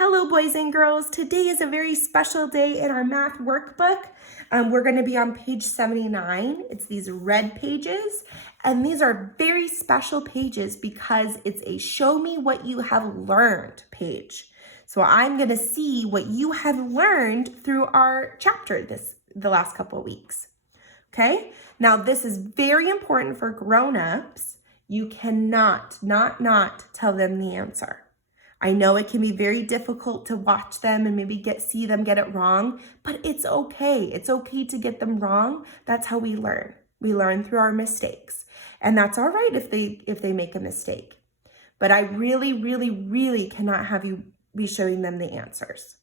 Hello, boys and girls. Today is a very special day in our math workbook. We're going to be on page 79. It's these red pages, and these are very special pages because it's a show me what you have learned page. So I'm going to see what you have learned through our chapter the last couple of weeks. Okay? Now, this is very important for grown-ups. You cannot not tell them the answer. I know it can be very difficult to watch them and maybe see them get it wrong, but it's okay. It's okay to get them wrong. That's how we learn. We learn through our mistakes. And that's all right if they make a mistake. But I really cannot have you be showing them the answers.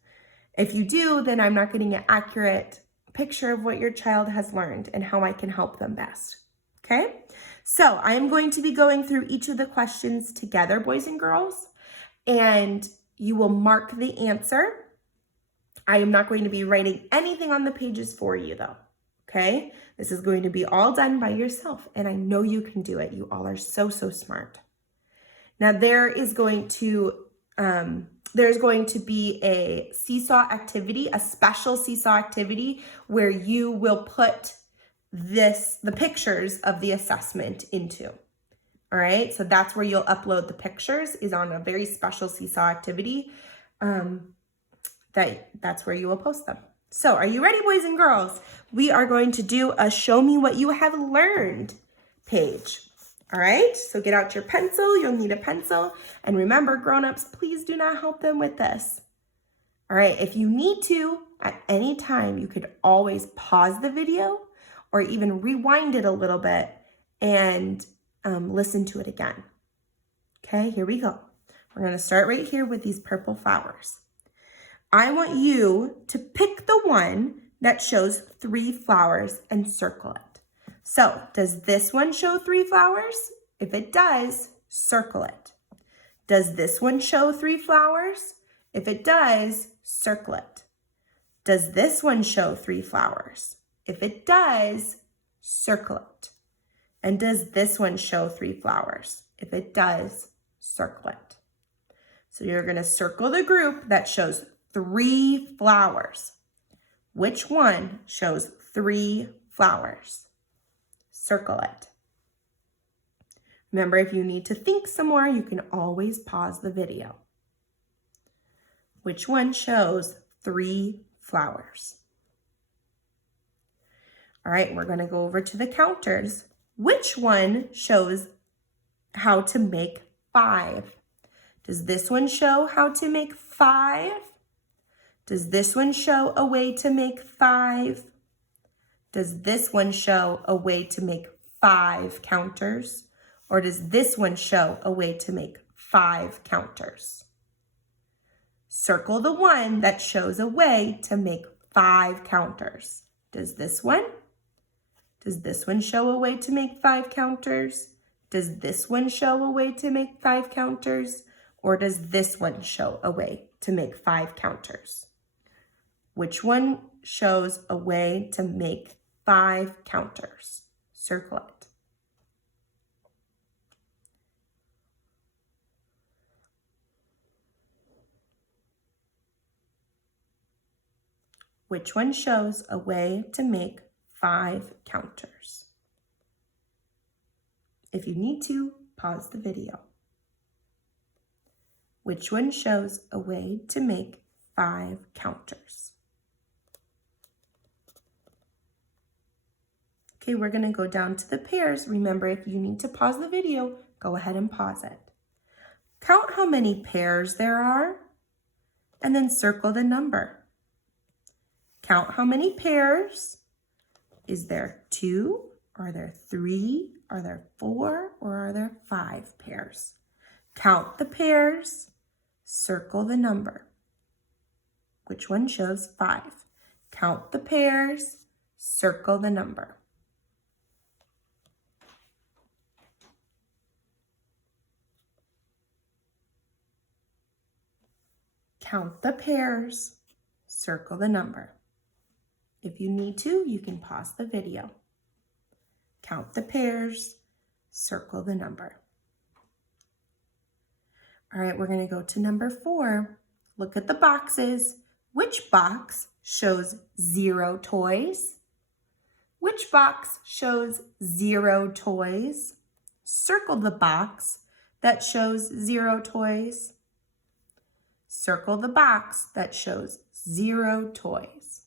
If you do, then I'm not getting an accurate picture of what your child has learned and how I can help them best. Okay? So I am going to be going through each of the questions together, boys and girls. And you will mark the answer. I am not going to be writing anything on the pages for you though, okay? This is going to be all done by yourself, and I know you can do it. You all are so smart. Now there's going to be a seesaw activity, a special seesaw activity where you will put the pictures of the assessment into. All right, so that's where you'll upload the pictures, is on a very special seesaw activity. That's where you will post them. So are you ready, boys and girls? We are going to do a show me what you have learned page. All right, so get out your pencil. You'll need a pencil. And remember, grown-ups, please do not help them with this. All right, if you need to, at any time, you could always pause the video or even rewind it a little bit and listen to it again. Okay, here we go. We're going to start right here with these purple flowers. I want you to pick the one that shows 3 flowers and circle it. So, does this one show 3 flowers? If it does, circle it. Does this one show 3 flowers? If it does, circle it. Does this one show 3 flowers? If it does, circle it. And does this one show 3 flowers? If it does, circle it. So you're going to circle the group that shows 3 flowers. Which one shows 3 flowers? Circle it. Remember, if you need to think some more, you can always pause the video. Which one shows 3 flowers? All right, we're going to go over to the counters. Which one shows how to make 5? Does this one show how to make 5? Does this one show a way to make 5? Does this one show a way to make 5 counters? Or does this one show a way to make 5 counters? Circle the one that shows a way to make 5 counters. Does this one? Does this one show a way to make 5 counters? Does this one show a way to make 5 counters? Or does this one show a way to make 5 counters? Which one shows a way to make 5 counters? Circle it. Which one shows a way to make 5 counters? If you need to, pause the video. Which one shows a way to make 5 counters? Okay, we're going to go down to the pairs. Remember, if you need to pause the video, go ahead and pause it. Count how many pairs there are, and then circle the number. Count how many pairs. Is there 2? Are there 3? Are there 4? Or are there 5 pairs? Count the pairs. Circle the number. Which one shows 5? Count the pairs. Circle the number. Count the pairs. Circle the number. If you need to, you can pause the video. Count the pairs, circle the number. All right, we're going to go to number 4. Look at the boxes. Which box shows 0 toys? Which box shows 0 toys? Circle the box that shows 0 toys. Circle the box that shows 0 toys.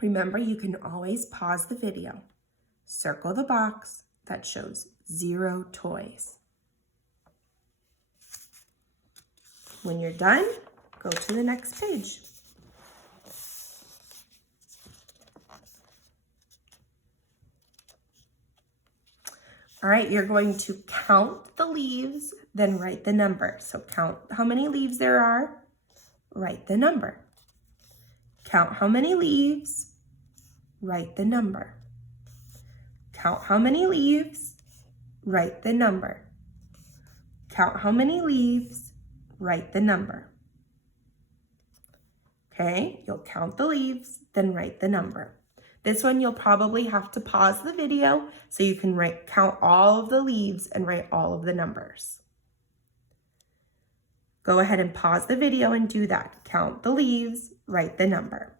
Remember, you can always pause the video. Circle the box that shows 0 toys. When you're done, go to the next page. All right, you're going to count the leaves, then write the number. So count how many leaves there are, write the number. Count how many leaves, write the number. Count how many leaves, write the number. Count how many leaves, write the number. Okay, you'll count the leaves, then write the number. This one you'll probably have to pause the video so you can count all of the leaves and write all of the numbers. Go ahead and pause the video and do that. Count the leaves, write the number.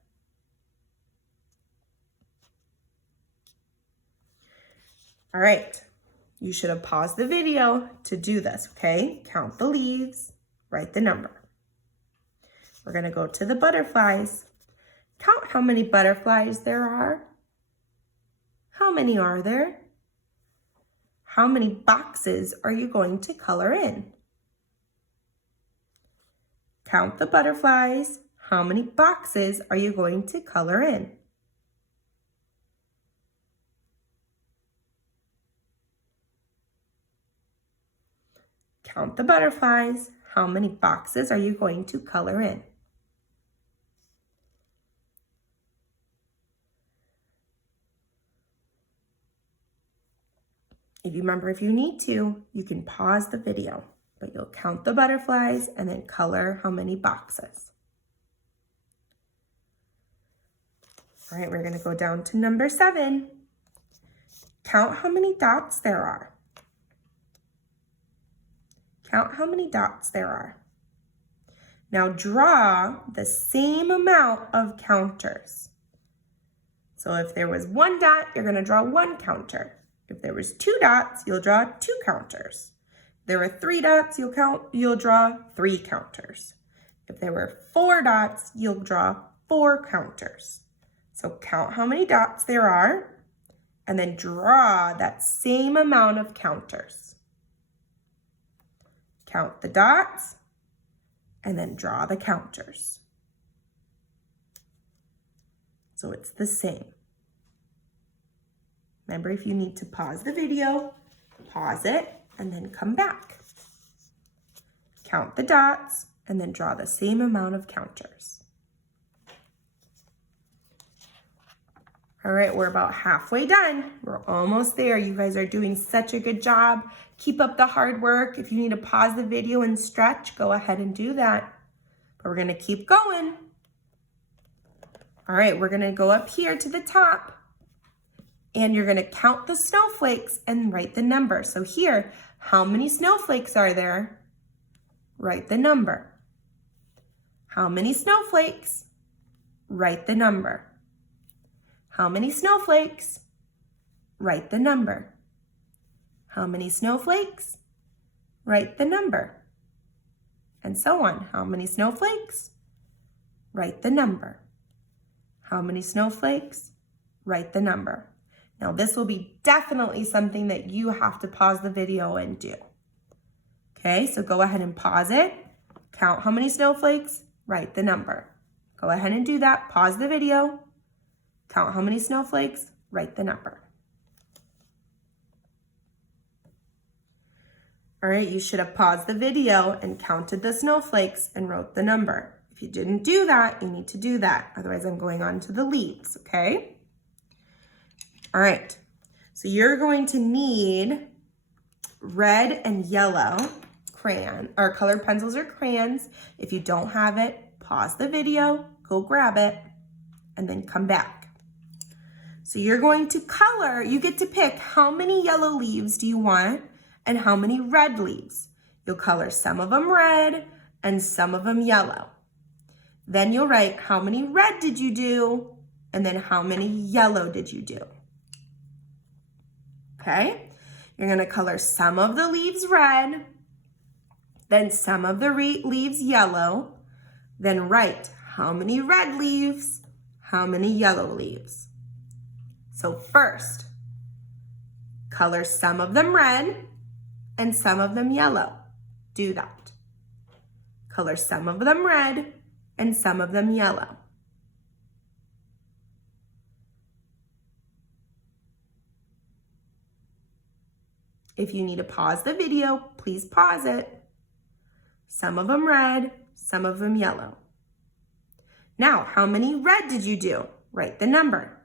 All right, you should have paused the video to do this, okay? Count the leaves, write the number. We're gonna go to the butterflies. Count how many butterflies there are. How many are there? How many boxes are you going to color in? Count the butterflies. How many boxes are you going to color in? Count the butterflies. How many boxes are you going to color in? If you remember, if you need to, you can pause the video, but you'll count the butterflies and then color how many boxes. All right, we're gonna go down to number 7. Count how many dots there are. Count how many dots there are. Now draw the same amount of counters. So if there was 1 dot, you're gonna draw 1 counter. If there was 2 dots, you'll draw 2 counters. If there were 3 dots, you'll draw 3 counters. If there were 4 dots, you'll draw 4 counters. So count how many dots there are, and then draw that same amount of counters. Count the dots, and then draw the counters. So it's the same. Remember, if you need to pause the video, pause it, and then come back. Count the dots, and then draw the same amount of counters. All right, we're about halfway done. We're almost there. You guys are doing such a good job. Keep up the hard work. If you need to pause the video and stretch, go ahead and do that. But we're gonna keep going. All right, we're gonna go up here to the top, and you're gonna count the snowflakes and write the number. So here, how many snowflakes are there? Write the number. How many snowflakes? Write the number. How many snowflakes? Write the number. How many snowflakes? Write the number. And so on. How many snowflakes? Write the number. How many snowflakes? Write the number. Now this will be definitely something that you have to pause the video and do. Okay, so go ahead and pause it. Count how many snowflakes, write the number. Go ahead and do that. Pause the video. Count how many snowflakes, write the number. All right, you should have paused the video and counted the snowflakes and wrote the number. If you didn't do that, you need to do that. Otherwise, I'm going on to the leaves, okay? All right, so you're going to need red and yellow crayon or colored pencils or crayons. If you don't have it, pause the video, go grab it, and then come back. So you're going to color, you get to pick how many yellow leaves do you want and how many red leaves. You'll color some of them red and some of them yellow. Then you'll write how many red did you do and then how many yellow did you do. Okay? You're gonna color some of the leaves red, then some of the leaves yellow, then write how many red leaves, how many yellow leaves. So first, color some of them red and some of them yellow. Do that. Color some of them red and some of them yellow. If you need to pause the video, please pause it. Some of them red, some of them yellow. Now, how many red did you do? Write the number.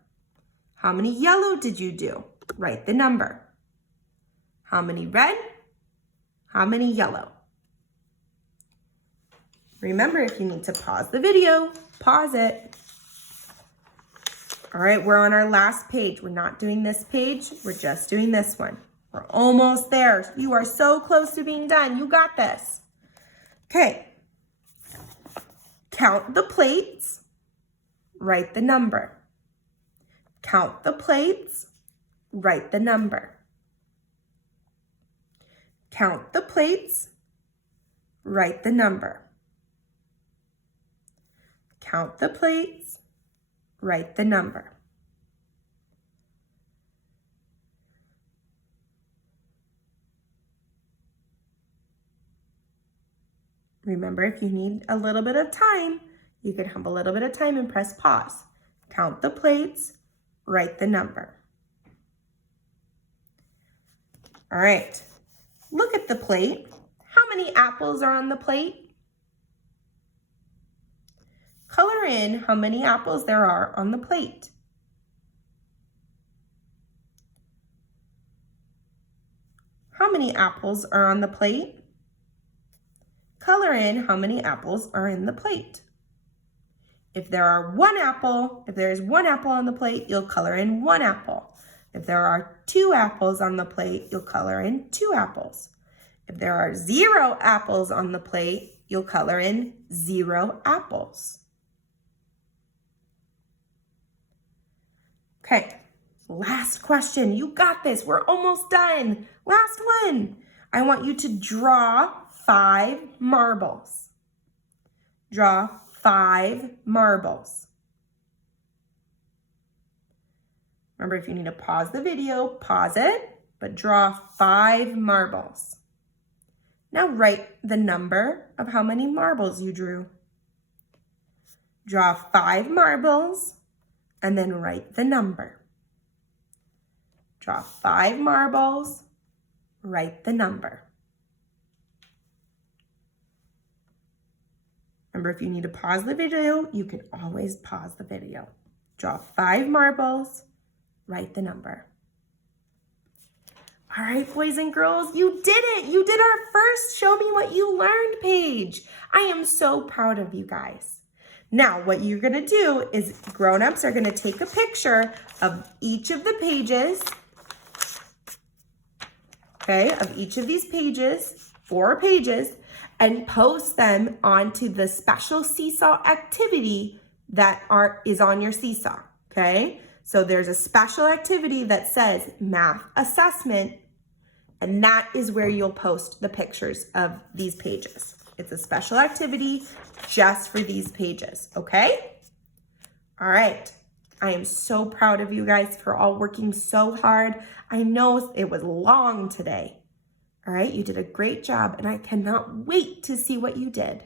How many yellow did you do? Write the number. How many red? How many yellow? Remember, if you need to pause the video, pause it. All right, we're on our last page. We're not doing this page, we're just doing this one. We're almost there. You are so close to being done. You got this. Okay. Count the plates. Write the number. Count the plates. Write the number. Count the plates. Write the number. Count the plates. Write the number. Remember, if you need a little bit of time, you can have a little bit of time and press pause. Count the plates, write the number. All right, look at the plate. How many apples are on the plate? Color in how many apples there are on the plate. How many apples are on the plate? Color in how many apples are in the plate. If there is one apple on the plate, you'll color in one apple. If there are 2 apples on the plate, you'll color in 2 apples. If there are 0 apples on the plate, you'll color in 0 apples. Okay, last question. You got this. We're almost done. Last one. I want you to draw 5 marbles. Draw 5 marbles. Remember, if you need to pause the video, pause it, but draw 5 marbles. Now write the number of how many marbles you drew. Draw 5 marbles and then write the number. Draw 5 marbles, write the number. Remember, if you need to pause the video, you can always pause the video. Draw 5 marbles, write the number. All right, boys and girls, you did it. You did our first Show Me What You Learned page. I am so proud of you guys. Now, what you're gonna do is grown-ups are gonna take a picture of each of the pages, okay, of each of these pages, 4 pages, and post them onto the special Seesaw activity that is on your Seesaw, okay? So there's a special activity that says math assessment, and that is where you'll post the pictures of these pages. It's a special activity just for these pages, okay? All right. I am so proud of you guys for all working so hard. I know it was long today. All right, you did a great job, and I cannot wait to see what you did.